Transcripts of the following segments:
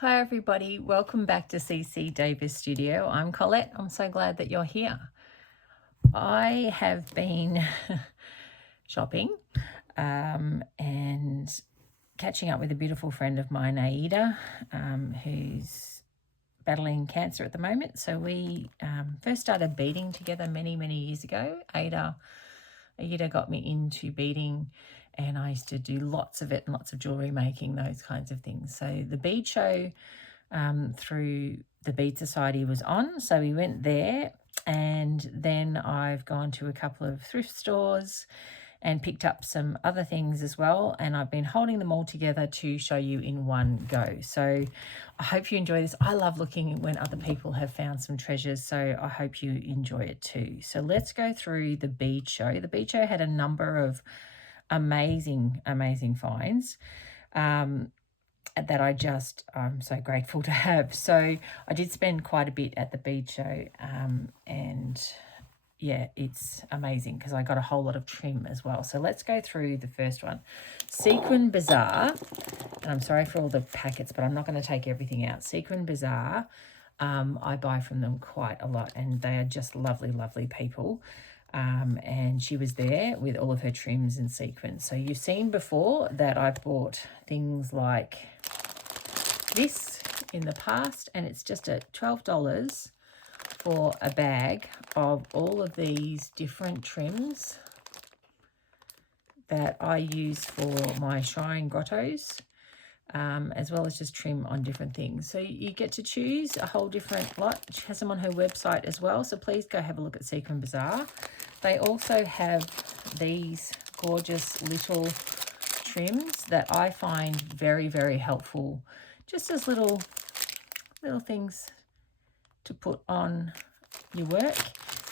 Hi everybody, welcome back to CC Davis Studio. I'm Colette. I'm so glad that you're here. I have been shopping and catching up with a beautiful friend of mine, Aida, who's battling cancer at the moment. So we first started beading together many years ago. Aida got me into beading, and I used to do lots of it and lots of jewelry making, those kinds of things. So the bead show through the Bead Society was on, so we went there, and then I've gone to a couple of thrift stores and picked up some other things as well, and I've been holding them all together to show you in one go. So I hope you enjoy this. I love looking when other people have found some treasures, so I hope you enjoy it too. So let's go through the bead show. The bead show had a number of amazing finds that I'm so grateful to have. So I did spend quite a bit at the bead show, and yeah, it's amazing because I got a whole lot of trim as well. So let's go through the first one. Sequin Bazaar, and I'm sorry for all the packets, but I'm not going to take everything out. Sequin Bazaar, I buy from them quite a lot, and they are just lovely people. And she was there with all of her trims and sequins. So you've seen before that I bought things like this in the past, and it's just at $12 for a bag of all of these different trims that I use for my shrine grottos, as well as just trim on different things. So you get to choose a whole different lot. She has them on her website as well, so please go have a look at Sequin Bazaar. They also have these gorgeous little trims that I find very helpful, just as little things to put on your work,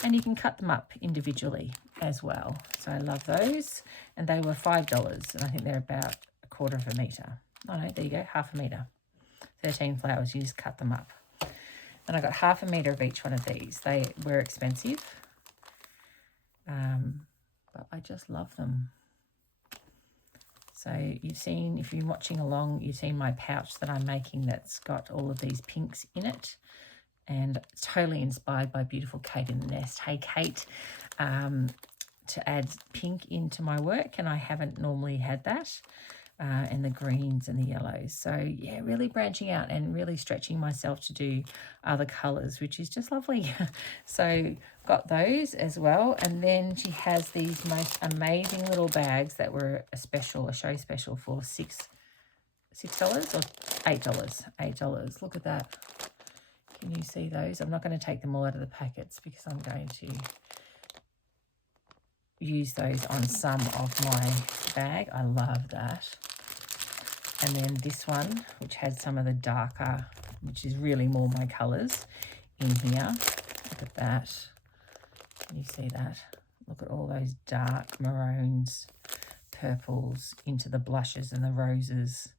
and you can cut them up individually as well. So I love those, and they were $5, and I think they're about 1/4 of a metre. Oh no, there you go, 1/2 metre. 13 flowers, you just cut them up. And I got 1/2 metre of each one of these. They were expensive, but I just love them. So you've seen, if you're watching along, you've seen my pouch that I'm making that's got all of these pinks in it, and it's totally inspired by beautiful Kate in the Nest. Hey Kate, to add pink into my work, and I haven't normally had that, and the greens and the yellows. So yeah, really branching out and really stretching myself to do other colours, which is just lovely. So got those as well. And then she has these most amazing little bags that were a show special for $6 or $8. Look at that. Can you see those? I'm not going to take them all out of the packets because I'm going to use those on some of my bag. I love that. And then this one, which has some of the darker, which is really more my colours in here. Look at that. Can you see that? Look at all those dark maroons, purples into the blushes and the roses.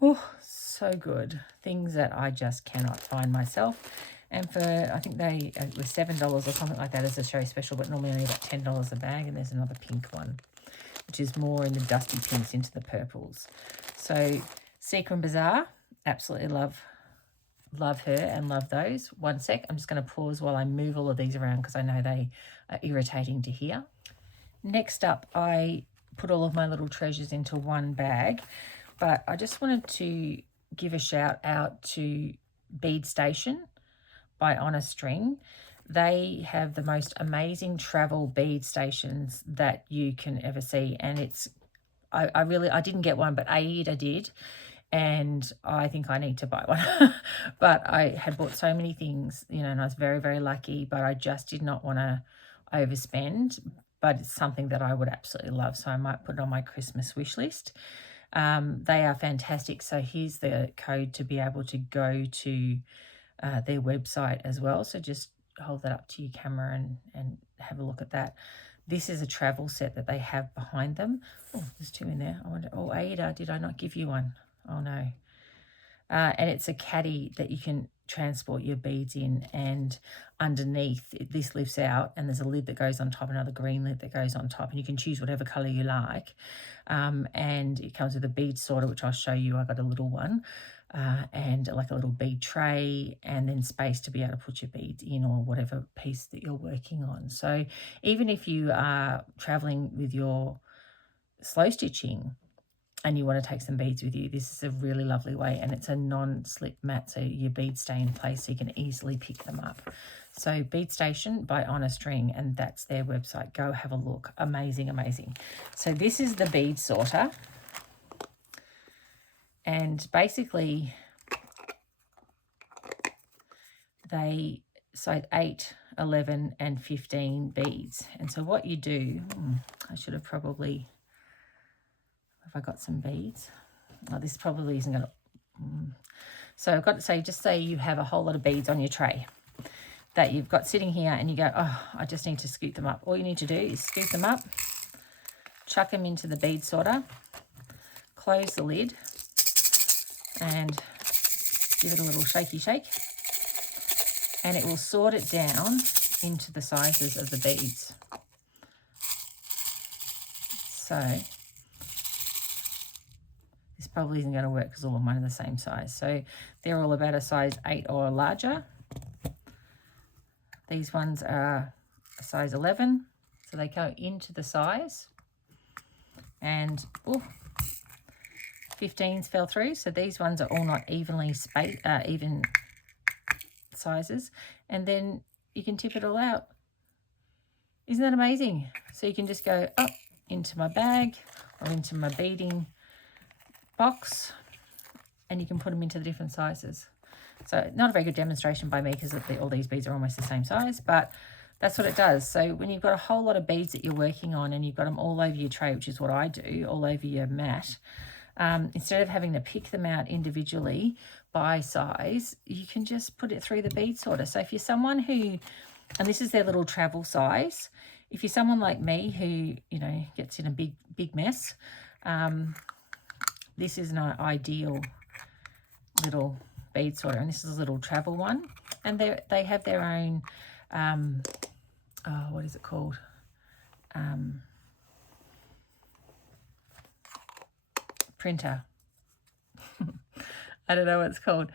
Oh, so good. Things that I just cannot find myself. And for, I think they were $7 or something like that as a show special, but normally only about $10 a bag. And there's another pink one, which is more in the dusty pinks into the purples. So Sequin Bazaar, absolutely love her and love those. One sec, I'm just going to pause while I move all of these around because I know they are irritating to hear. Next up, I put all of my little treasures into one bag, but I just wanted to give a shout out to Bead Station by Honest String. They have the most amazing travel bead stations that you can ever see, and it's I didn't get one, but Aida did, and I think I need to buy one. But I had bought so many things, you know, and I was very lucky, but I just did not want to overspend. But it's something that I would absolutely love, so I might put it on my Christmas wish list. They are fantastic. So here's the code to be able to go to their website as well. So just hold that up to your camera and have a look at that. This is a travel set that they have behind them. Oh, there's two in there. I wonder, oh, Aida, did I not give you one? Oh, no. And it's a caddy that you can transport your beads in, and underneath this lifts out, and there's a lid that goes on top, another green lid that goes on top, and you can choose whatever color you like. And it comes with a bead sorter, which I'll show you. I got a little one. and like a little bead tray, and then space to be able to put your beads in or whatever piece that you're working on. So even if you are traveling with your slow stitching and you want to take some beads with you, this is a really lovely way, and it's a non-slip mat, so your beads stay in place so you can easily pick them up. So Bead Station by Honest Ring, and that's their website. Go have a look. Amazing, amazing. So this is the bead sorter, and basically they cite 8, 11 and 15 beads. And so what you do, I should have probably, have I got some beads? Oh, this probably isn't going to, so I've got to say, just say you have a whole lot of beads on your tray that you've got sitting here, and you go, oh, I just need to scoop them up. All you need to do is scoop them up, chuck them into the bead sorter, close the lid, and give it a little shaky shake, and it will sort it down into the sizes of the beads. So this probably isn't going to work because all of mine are the same size. So they're all about a size 8 or larger. These ones are a size 11, so they go into the size. And 15s fell through, so these ones are all not evenly even sizes. And then you can tip it all out. Isn't that amazing? So you can just go up into my bag or into my beading box, and you can put them into the different sizes. So not a very good demonstration by me because all these beads are almost the same size, but that's what it does. So when you've got a whole lot of beads that you're working on and you've got them all over your tray, which is what I do, all over your mat, instead of having to pick them out individually by size, you can just put it through the bead sorter. So if you're someone who, and this is their little travel size, if you're someone like me who, you know, gets in a big mess, this is an ideal little bead sorter, and this is a little travel one, and they have their own what is it called, printer. I don't know what it's called.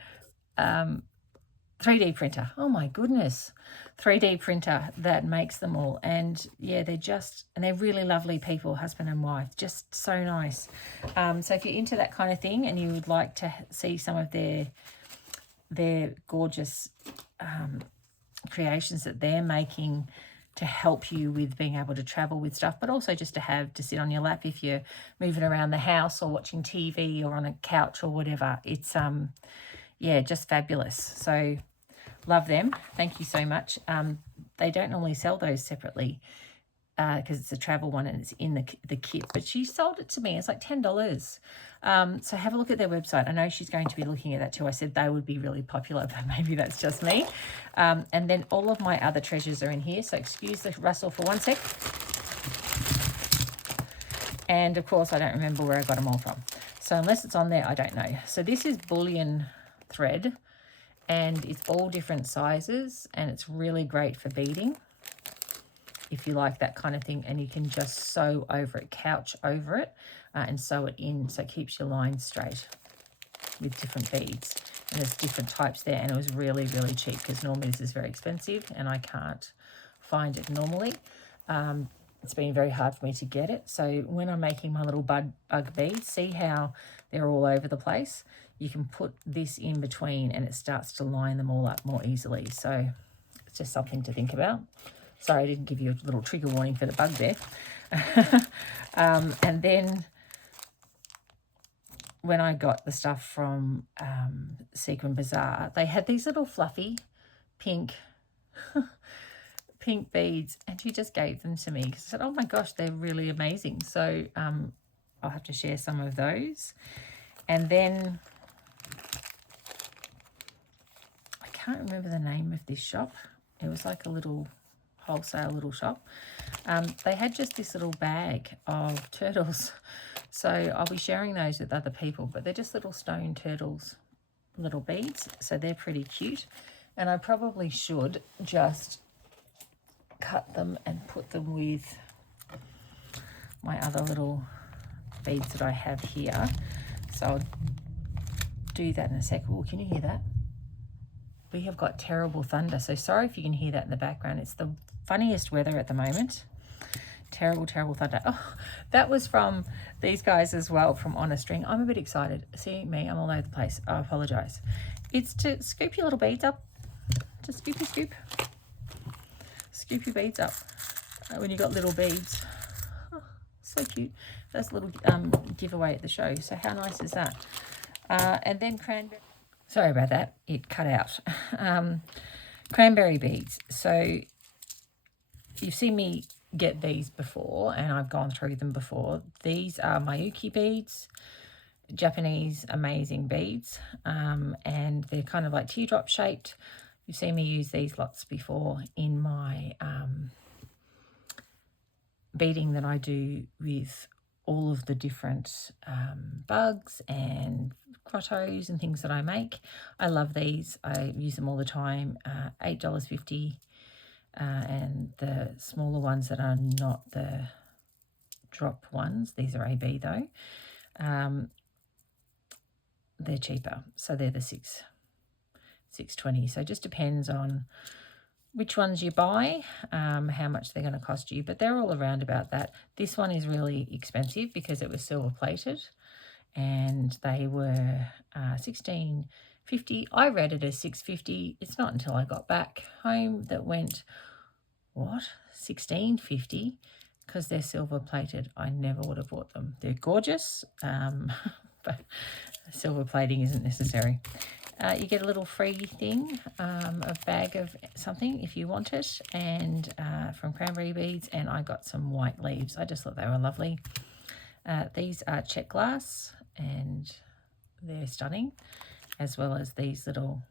3D printer. Oh my goodness. 3D printer that makes them all. And yeah, they're really lovely people, husband and wife, just so nice. So if you're into that kind of thing and you would like to see some of their gorgeous creations that they're making to help you with being able to travel with stuff, but also just to have to sit on your lap if you're moving around the house or watching TV or on a couch or whatever. It's yeah, just fabulous. So love them. Thank you so much. They don't normally sell those separately because it's a travel one and it's in the kit, but she sold it to me. It's like $10. So have a look at their website. I know she's going to be looking at that too. I said they would be really popular, but maybe that's just me. And then all of my other treasures are in here. So excuse the rustle for one sec. And of course, I don't remember where I got them all from. So unless it's on there, I don't know. So this is bullion thread, and it's all different sizes, and it's really great for beading if you like that kind of thing. And you can just sew over it, couch over it, and sew it in so it keeps your lines straight with different beads. And there's different types there, and it was really, really cheap because normally this is very expensive and I can't find it normally. It's been very hard for me to get it. So when I'm making my little bug beads, see how they're all over the place? You can put this in between and it starts to line them all up more easily. So it's just something to think about. Sorry, I didn't give you a little trigger warning for the bug there. And then when I got the stuff from Sequin Bazaar, they had these little fluffy pink beads, and she just gave them to me because I said, oh my gosh, they're really amazing. So I'll have to share some of those. And then I can't remember the name of this shop. It was like a little wholesale little shop. They had just this little bag of turtles, so I'll be sharing those with other people, but they're just little stone turtles, little beads, so they're pretty cute. And I probably should just cut them and put them with my other little beads that I have here. So I'll do that in a sec. Oh, can you hear that? We have got terrible thunder, so sorry if you can hear that in the background. It's the funniest weather at the moment. Terrible, terrible thunder. Oh, that was from these guys as well, from On a String. I'm a bit excited. See me, I'm all over the place. I apologise. It's to scoop your little beads up. Just scoopy scoop. Scoop your beads up when you got little beads. Oh, so cute. That's a little giveaway at the show. So how nice is that? And then Cranberry. Sorry about that. It cut out. Cranberry beads. So you've seen me get these before, and I've gone through them before. These are Mayuki beads, Japanese amazing beads, and they're kind of like teardrop shaped. You've seen me use these lots before in my beading that I do with all of the different bugs and grottos and things that I make. I love these. I use them all the time. $8.50. And the smaller ones that are not the drop ones, these are AB though, they're cheaper. So they're the $6.20. So it just depends on which ones you buy, how much they're going to cost you, but they're all around about that. This one is really expensive because it was silver plated, and they were $16.50. I read it as $6.50. It's not until I got back home that went, what, $16.50? Because they're silver plated. I never would have bought them. They're gorgeous, but silver plating isn't necessary. You get a little free thing, a bag of something if you want it, and from Cranberry Beads, and I got some white leaves. I just thought they were lovely. These are check glass, and they're stunning, as well as these little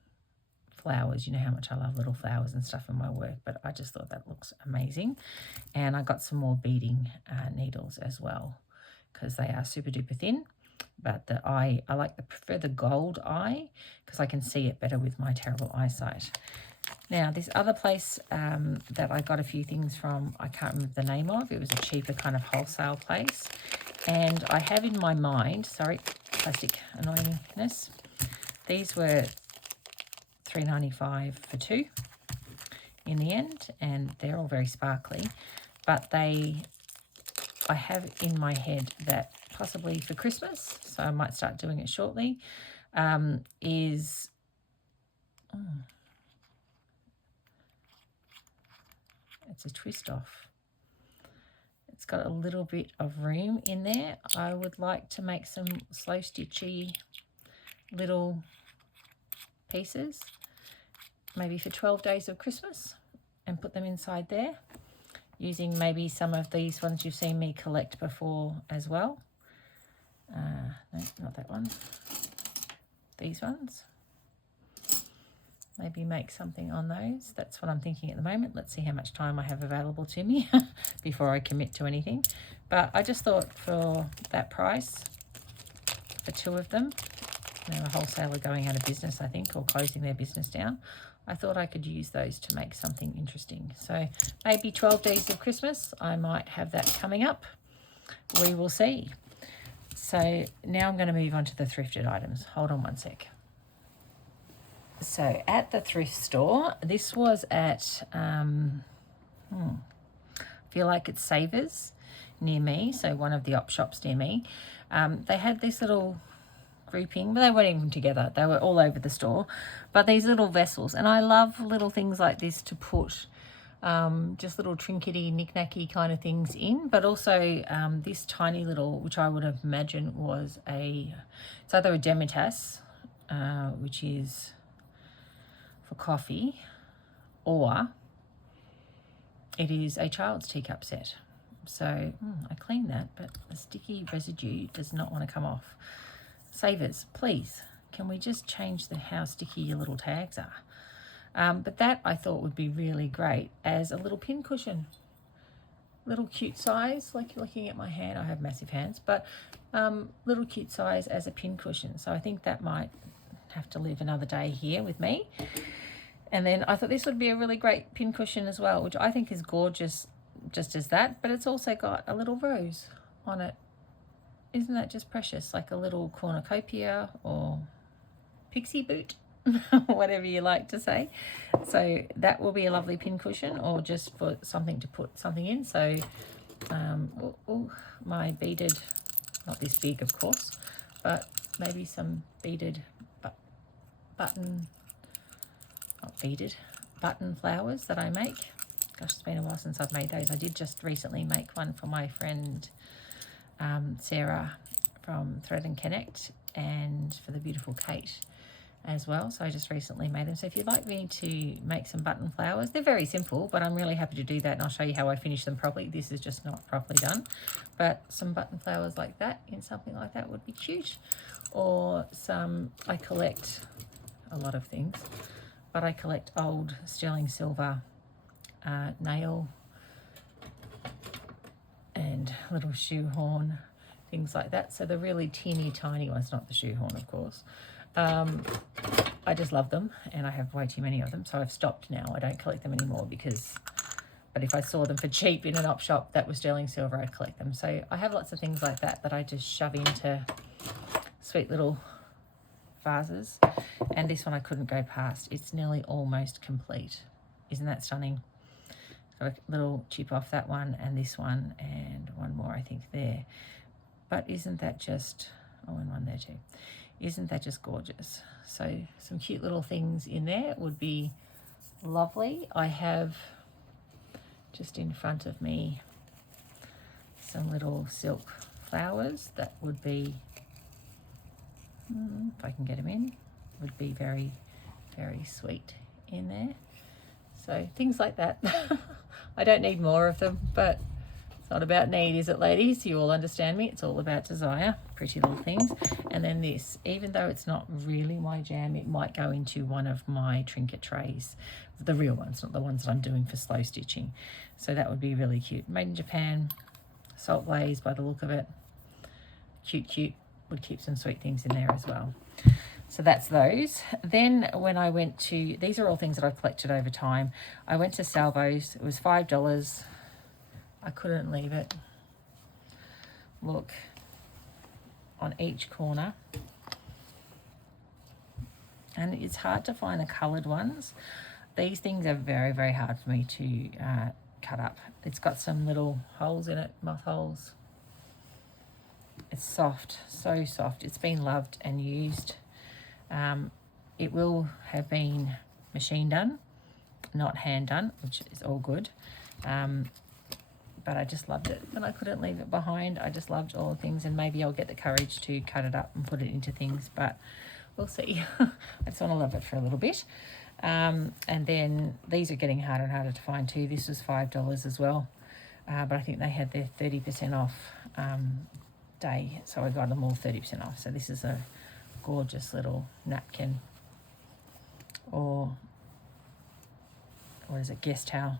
flowers. You know how much I love little flowers and stuff in my work, but I just thought that looks amazing. And I got some more beading needles as well, because they are super duper thin. But the eye, I prefer the gold eye because I can see it better with my terrible eyesight. Now, this other place that I got a few things from, I can't remember the name of. It was a cheaper kind of wholesale place. And I have in my mind, sorry, plastic annoyingness, these were $3.95 for two in the end, and they're all very sparkly. But I have in my head that possibly for Christmas, so I might start doing it shortly, it's a twist off. It's got a little bit of room in there. I would like to make some slow stitchy little pieces, maybe for 12 days of Christmas, and put them inside there, using maybe some of these ones you've seen me collect before as well. No, not that one. These ones. Maybe make something on those. That's what I'm thinking at the moment. Let's see how much time I have available to me before I commit to anything. But I just thought for that price, for two of them, they're a wholesaler going out of business, I think, or closing their business down. I thought I could use those to make something interesting. So maybe 12 days of Christmas, I might have that coming up. We will see. So now I'm going to move on to the thrifted items. Hold on one sec. So at the thrift store, this was at, I feel like it's Savers near me, so one of the op shops near me. They had this little grouping, but they weren't even together. They were all over the store. But these little vessels, and I love little things like this to put just little trinkety, knick-knacky kind of things in, but also this tiny little, which I would have imagined was it's either a demitasse, which is for coffee, or it is a child's teacup set. So I cleaned that, but the sticky residue does not want to come off. Savers, please, can we just change how sticky your little tags are? But that I thought would be really great as a little pin cushion. Little cute size, like you're looking at my hand. I have massive hands, but little cute size as a pin cushion. So I think that might have to live another day here with me. And then I thought this would be a really great pin cushion as well, which I think is gorgeous just as that, but it's also got a little rose on it. Isn't that just precious? Like a little cornucopia or pixie boot, whatever you like to say. So that will be a lovely pin cushion, or just for something to put something in. So my beaded, not this big of course, but maybe some beaded button, not beaded, button flowers that I make. Gosh, it's been a while since I've made those. I did just recently make one for my friend Sarah from Thread and Connect, and for the beautiful Kate as well. So I just recently made them. So if you'd like me to make some button flowers, they're very simple, but I'm really happy to do that, and I'll show you how I finish them properly. This is just not properly done, but some button flowers like that in something like that would be cute. Or some, I collect a lot of things, but I collect old sterling silver nail and little shoehorn, things like that. So the really teeny tiny ones, not the shoehorn of course. I just love them, and I have way too many of them, so I've stopped now. I don't collect them anymore because, but if I saw them for cheap in an op shop that was sterling silver, I'd collect them. So I have lots of things like that that I just shove into sweet little vases. And this one I couldn't go past. It's nearly almost complete. Isn't that stunning? Got a little chip off that one, and this one, and one more I think there. But isn't that just, oh, and one there too. Isn't that just gorgeous? So some cute little things in there would be lovely. I have just in front of me some little silk flowers that would be, if I can get them in, would be very, very sweet in there. So things like that. I don't need more of them, but it's not about need, is it, ladies? You all understand me. It's all about desire. Pretty little things. And then this, even though it's not really my jam, it might go into one of my trinket trays, the real ones, not the ones that I'm doing for slow stitching. So that would be really cute. Made in Japan, salt glaze by the look of it. Cute, cute. Would keep some sweet things in there as well. So that's those. Then when I went to, these are all things that I've collected over time. I went to Salvo's. It was $5. I couldn't leave it. Look, on each corner. And it's hard to find the coloured ones. These things are very, very hard for me to cut up. It's got some little holes in it, moth holes. It's soft, so soft. It's been loved and used. It will have been machine done, not hand done, which is all good. But I just loved it, and I couldn't leave it behind. I just loved all the things, and maybe I'll get the courage to cut it up and put it into things, but we'll see. I just want to love it for a little bit. And then these are getting harder and harder to find too. This was $5 as well, but I think they had their 30% off day, so I got them all 30% off. So this is a gorgeous little napkin, or what is it, guest towel.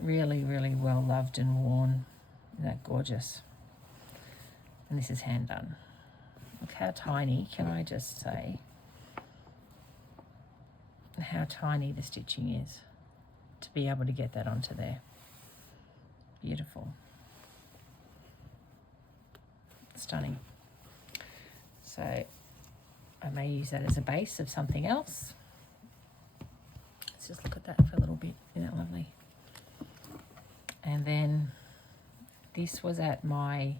Really, really well loved and worn. Isn't that gorgeous? And this is hand done. Look how tiny, can I just say, how tiny the stitching is to be able to get that onto there. Beautiful. Stunning. So I may use that as a base of something else. Let's just look at that for a little bit. Isn't that lovely? And then this was at my,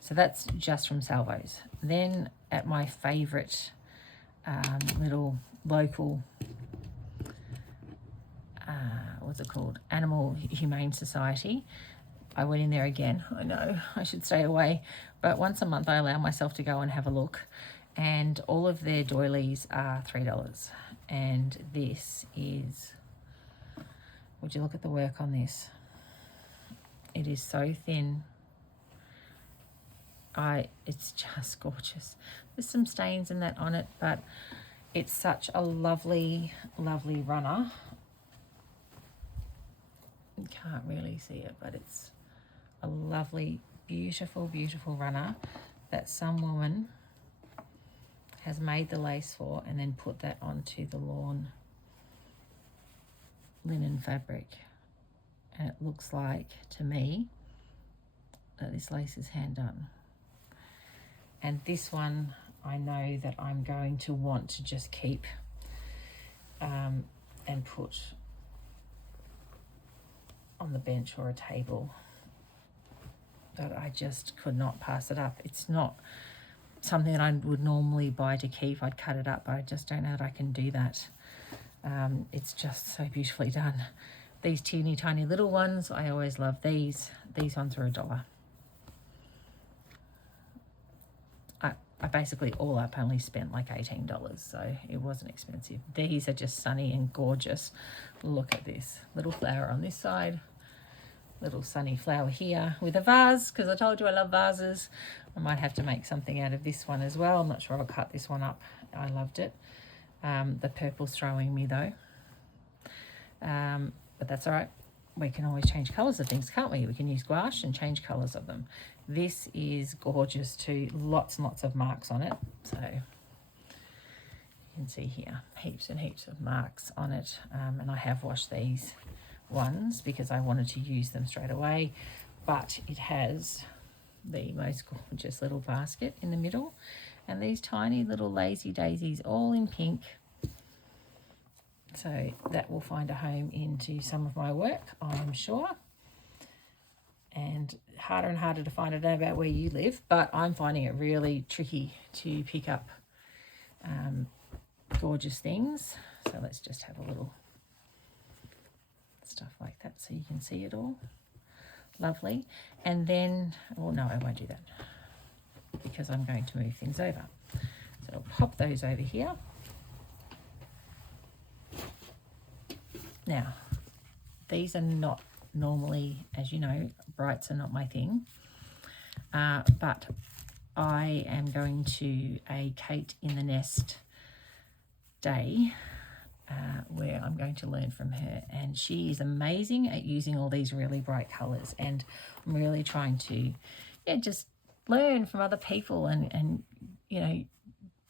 so that's just from Salvo's. Then at my favourite little local, what's it called? Animal Humane Society. I went in there again. I know I should stay away, but once a month I allow myself to go and have a look, and all of their doilies are $3. And this is, would you look at the work on this? It is so thin. It's just gorgeous. There's some stains and that on it, but it's such a lovely, lovely runner. You can't really see it, but it's a lovely, beautiful, beautiful runner that some woman has made the lace for and then put that onto the lawn linen fabric. And it looks like, to me, that this lace is hand done. And this one I know that I'm going to want to just keep and put on the bench or a table, but I just could not pass it up. It's not something that I would normally buy to keep. I'd cut it up, but I just don't know that I can do that. It's just so beautifully done. These teeny tiny little ones, I always love these. These ones are $1. I basically all up only spent like $18, so it wasn't expensive. These are just sunny and gorgeous. Look at this little flower on this side, little sunny flower here with a vase, because I told you I love vases. I might have to make something out of this one as well. I'm not sure I'll cut this one up. I loved it. The purple's throwing me though, but that's all right. We can always change colours of things, can't we? We can use gouache and change colours of them. This is gorgeous too. Lots and lots of marks on it. So you can see here, heaps and heaps of marks on it. And I have washed these ones because I wanted to use them straight away. But it has the most gorgeous little basket in the middle. And these tiny little lazy daisies all in pink. So that will find a home into some of my work, I'm sure. And harder and harder to find. I don't know about where you live, but I'm finding it really tricky to pick up gorgeous things. So let's just have a little stuff like that so you can see it all. Lovely. And then, well, no, I won't do that because I'm going to move things over. So I'll pop those over here. Now, these are not normally, as you know, brights are not my thing, but I am going to a Kate in the Nest day where I'm going to learn from her, and she is amazing at using all these really bright colours, and I'm really trying to just learn from other people and you know,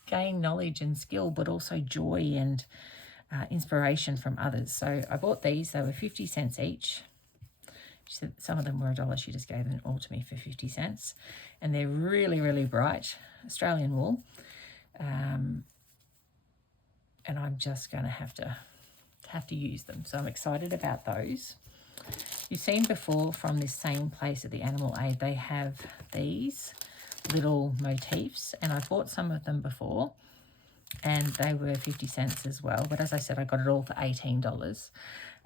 gain knowledge and skill, but also joy and inspiration from others. So I bought these. They were 50 cents each. She said some of them were $1. She just gave them all to me for 50 cents. And they're really, really bright. Australian wool. And I'm just going to have to use them. So I'm excited about those. You've seen before from this same place at the Animal Aid, they have these little motifs. And I bought some of them before. And they were 50 cents as well. But as I said, I got it all for $18.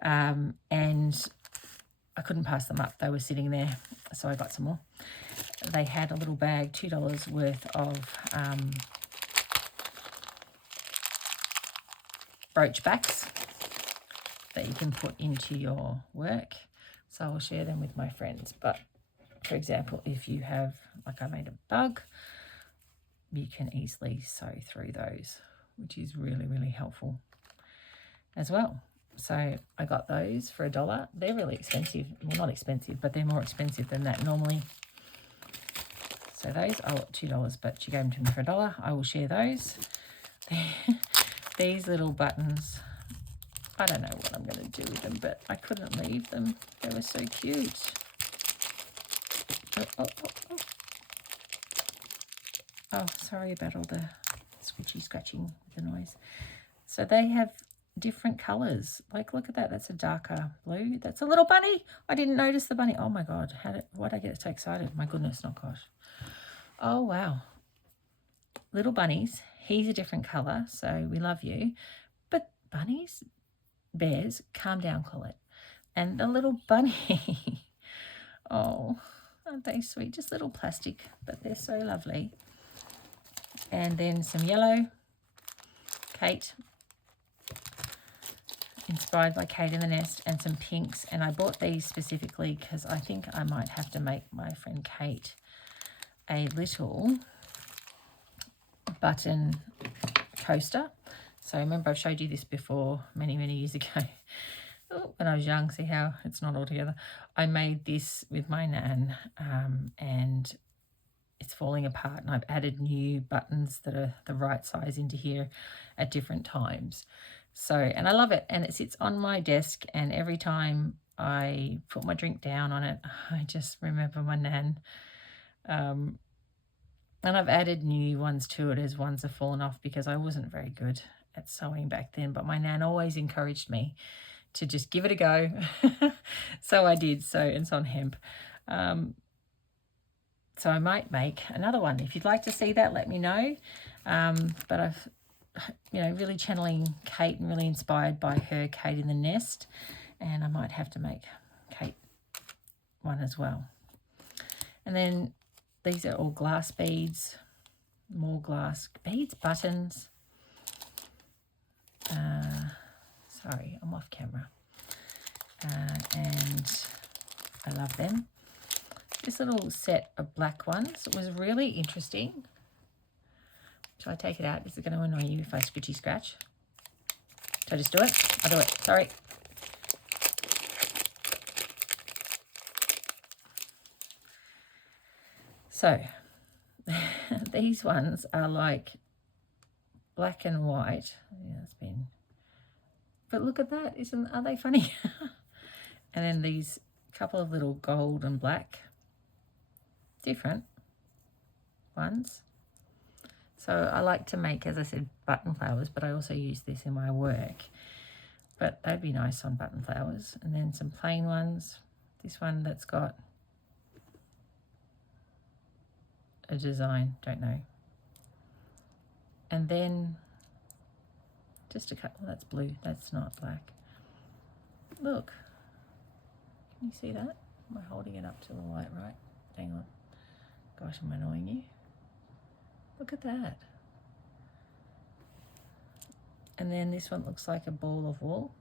And I couldn't pass them up. They were sitting there, so I got some more. They had a little bag, $2 worth of brooch backs that you can put into your work. So I will share them with my friends. But for example, if you have, like I made a bug, you can easily sew through those, which is really, really helpful as well. So I got those for $1. They're really expensive. Well, not expensive, but they're more expensive than that normally. So those are $2, but she gave them to me for $1. I will share those. These little buttons, I don't know what I'm going to do with them, but I couldn't leave them. They were so cute. Oh, sorry about all the squishy scratching with the noise. So they have different colours. Like, look at that. That's a darker blue. That's a little bunny. I didn't notice the bunny. Oh, my God. Why did I get so excited? My goodness, not gosh. Oh, wow. Little bunnies. He's a different colour, so we love you. But bunnies, bears, calm down, Colette. And the little bunny. Oh, aren't they sweet? Just little plastic, but they're so lovely. And then some yellow, Kate, inspired by Kate in the Nest, and some pinks. And I bought these specifically because I think I might have to make my friend Kate a little button coaster. So remember, I've showed you this before many, many years ago. When I was young, see how it's not all together. I made this with my nan, and it's falling apart, and I've added new buttons that are the right size into here at different times. So, and I love it, and it sits on my desk, and every time I put my drink down on it, I just remember my nan. And I've added new ones to it as ones have fallen off because I wasn't very good at sewing back then. But my nan always encouraged me to just give it a go. So I did. So it's on hemp. So I might make another one. If you'd like to see that, let me know. But I've, really channeling Kate and really inspired by her Kate in the Nest. And I might have to make Kate one as well. And then these are all glass beads, more glass beads, buttons. Sorry, I'm off camera. And I love them. This little set of black ones was really interesting. Shall I take it out? Is it going to annoy you if I scritchy scratch? Shall I just do it? I'll do it. Sorry. So, these ones are like black and white. Yeah, it's been... But look at that. Are they funny? And then these couple of little gold and black. Different ones. So I like to make, as I said, button flowers, but I also use this in my work. But they'd be nice on button flowers. And then some plain ones. This one that's got a design, don't know. And then just a couple, that's blue, that's not black. Look, can you see that? Am I holding it up to the light right? Hang on. Gosh, I'm annoying you. Look at that. And then this one looks like a ball of wool,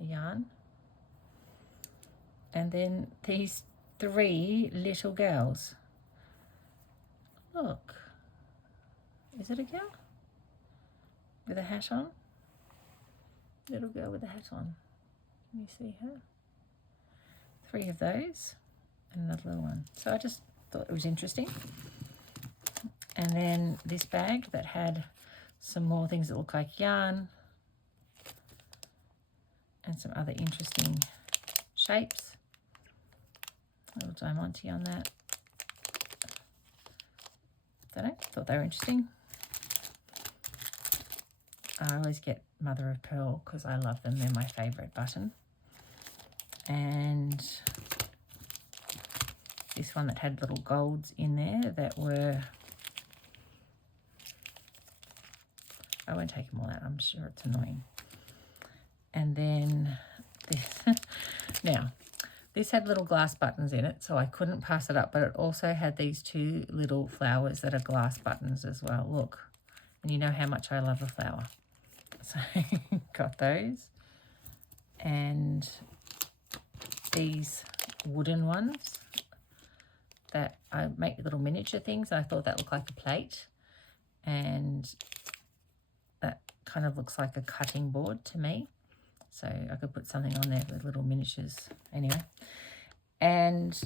a yarn. And then these three little girls. Look. Is it a girl? With a hat on? Little girl with a hat on. Can you see her? 3 of those and another little one. So I just thought it was interesting. And then this bag that had some more things that look like yarn and some other interesting shapes. A little diamante on that. Don't know, thought they were interesting. I always get mother of pearl because I love them. They're my favourite button. And this one that had little golds in there that were... I won't take them all out. I'm sure it's annoying. And then this... Now, this had little glass buttons in it, so I couldn't pass it up, but it also had these 2 little flowers that are glass buttons as well. Look, and you know how much I love a flower. So, got those. And these wooden ones that I make little miniature things. I thought that looked like a plate. And that kind of looks like a cutting board to me. So I could put something on there with little miniatures. Anyway. And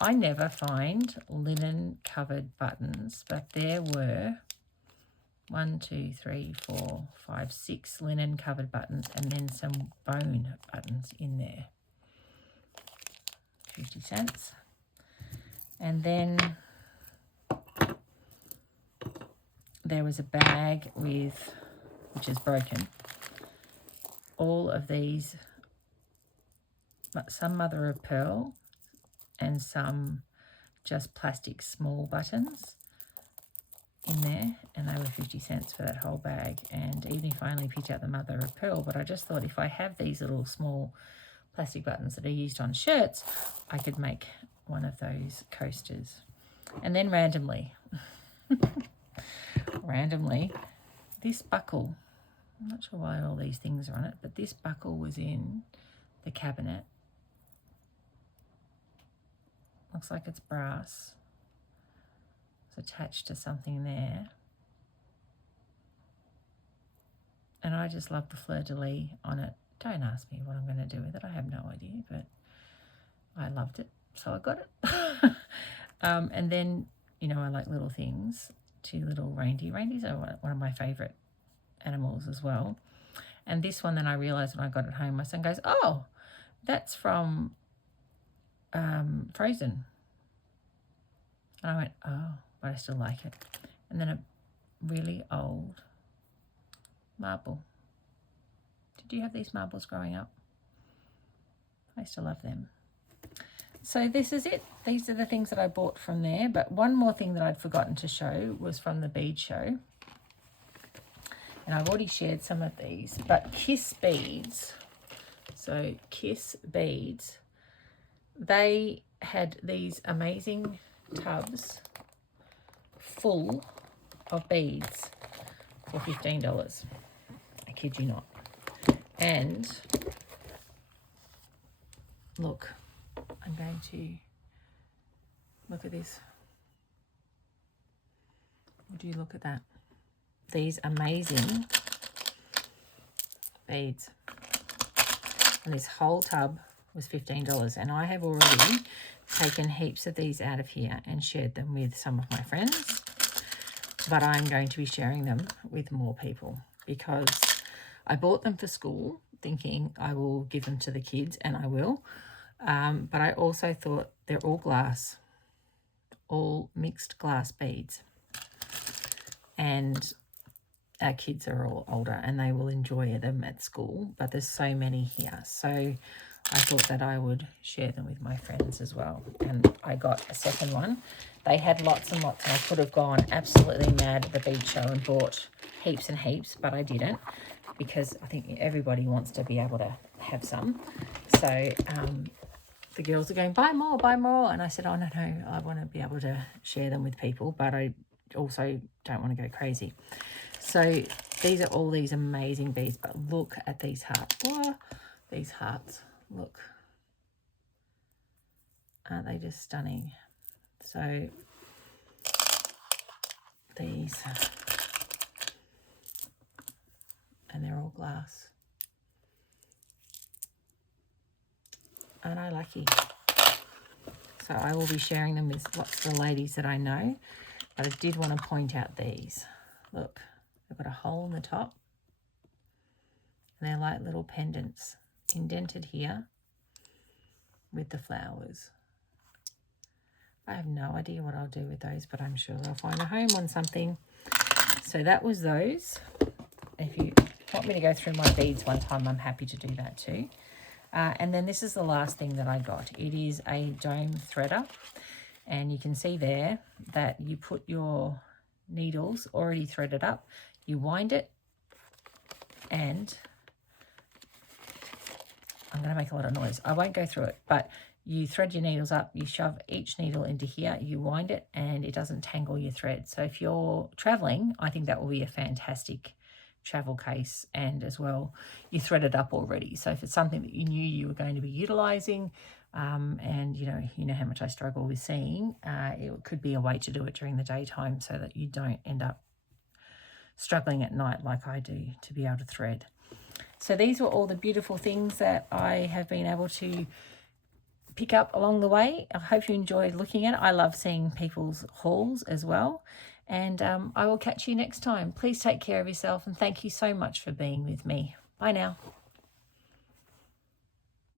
I never find linen covered buttons, but there were 1, 2, 3, 4, 5, 6 linen covered buttons and then some bone buttons in there. 50 cents. And then there was a bag with, which is broken, all of these, some mother of pearl and some just plastic small buttons in there, and they were 50 cents for that whole bag. And even if I only picked out the mother of pearl, but I just thought if I have these little small plastic buttons that are used on shirts, I could make one of those coasters. And then randomly, this buckle, I'm not sure why all these things are on it, but this buckle was in the cabinet. Looks like it's brass. It's attached to something there. And I just love the fleur-de-lis on it. Don't ask me what I'm going to do with it. I have no idea, but I loved it, so I got it. And then, you know, I like little things. 2 little reindeer. Reindeers are one of my favourite animals as well. And this one, then I realised when I got it home, my son goes, "Oh, that's from Frozen." And I went, "Oh, but I still like it. And then a really old marble. Did you have these marbles growing up? I still love them. So this is it. These are the things that I bought from there. But one more thing that I'd forgotten to show was from the bead show. And I've already shared some of these. But Kiss Beads, so Kiss Beads, they had these amazing tubs full of beads for $15. I kid you not. And look, I'm going to look at this. Would you look at that? These amazing beads. And this whole tub was $15. And I have already taken heaps of these out of here and shared them with some of my friends. But I'm going to be sharing them with more people because I bought them for school thinking I will give them to the kids, and I will. But I also thought they're all glass, all mixed glass beads. And our kids are all older and they will enjoy them at school, but there's so many here. So I thought that I would share them with my friends as well. And I got a second one. They had lots and lots, and I could have gone absolutely mad at the bead show and bought heaps and heaps, but I didn't because I think everybody wants to be able to have some. So the girls are going, buy more. And I said, oh, no, I want to be able to share them with people, but I also don't want to go crazy. So these are all these amazing beads, but look at these hearts. Whoa, these hearts, look. Aren't they just stunning? So these, and they're all glass. Aren't I lucky? So I will be sharing them with lots of the ladies that I know, but I did want to point out these. Look, they've got a hole in the top, and they're like little pendants indented here with the flowers. I have no idea what I'll do with those, but I'm sure I'll find a home on something. So that was those. If you want me to go through my beads one time, I'm happy to do that too. And then this is the last thing that I got. It is a dome threader. And you can see there that you put your needles already threaded up. You wind it, and I'm going to make a lot of noise. I won't go through it, but you thread your needles up, you shove each needle into here, you wind it, and it doesn't tangle your thread. So if you're traveling, I think that will be a fantastic travel case. And as well, you thread it up already. So if it's something that you knew you were going to be utilizing, and you know how much I struggle with seeing, it could be a way to do it during the daytime so that you don't end up struggling at night like I do to be able to thread. So these were all the beautiful things that I have been able to pick up along the way. I hope you enjoyed looking at it. I love seeing people's hauls as well. And I will catch you next time. Please take care of yourself, and thank you so much for being with me. Bye now.